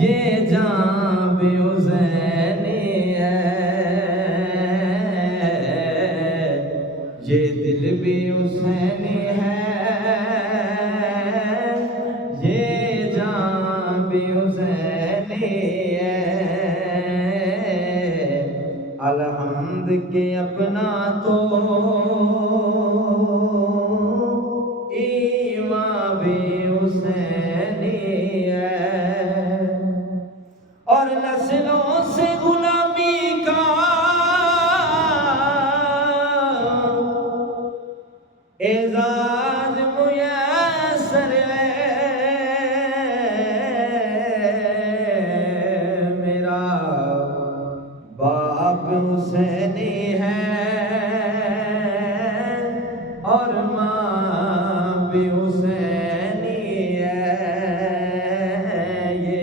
یہ جان بھی حسینی ہے، یہ دل بھی حسینی ہے، یہ جان بھی حسینی ہے۔ الحمد کے اپنا تو ایمان بھی حسینی ہے، اور نسلوں سے غلامی کا اعزاز میسر ہے۔ میرا باپ حسینی ہے اور ماں بھی حسینی ہے، یہ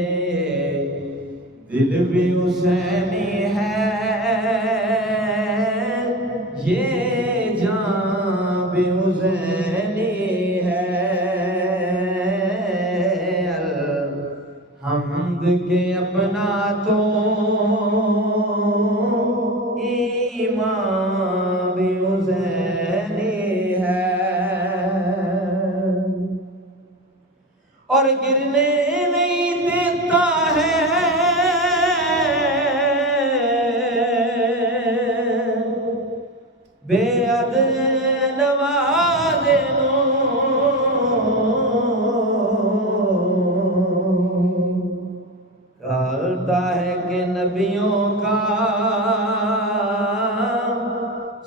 دل بھی حسینی ہے، یہ جان بھی حسینی ہے۔ الحمد کے اپنا تو ایمان بھی حسینی ہے، اور گرنے نہیں دیتا ہے بے عد نوازے نو، کہتا ہے کہ نبیوں کا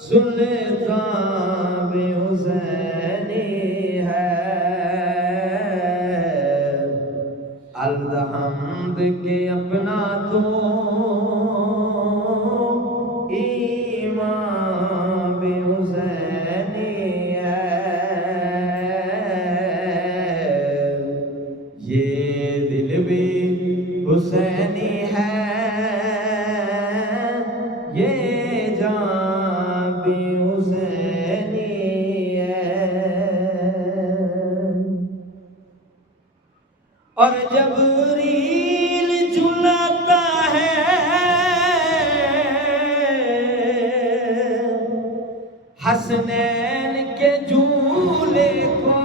سلطان بھی حسینی ہے۔ الحمد کے اپنا تو ایمان بھی حسینی ہے، یہ دل بھی حسینی ہے، یہ جان بھی حسینی ہے۔ اور جبریل جھلاتا ہے حسنین کے جھولے کو،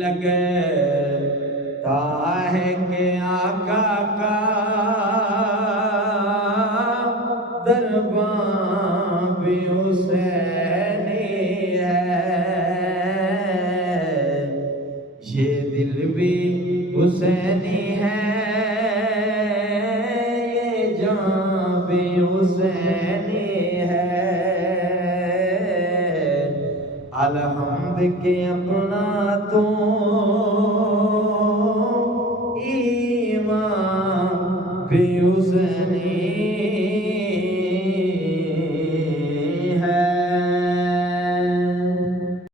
لگتا ہے کہ آقا کا دربان بھی حسینی ہے، یہ دل بھی حسینی ہے، یہ جان بھی حسینی ہے۔ الحمد کے اپنا تو ایمان بھی حسینی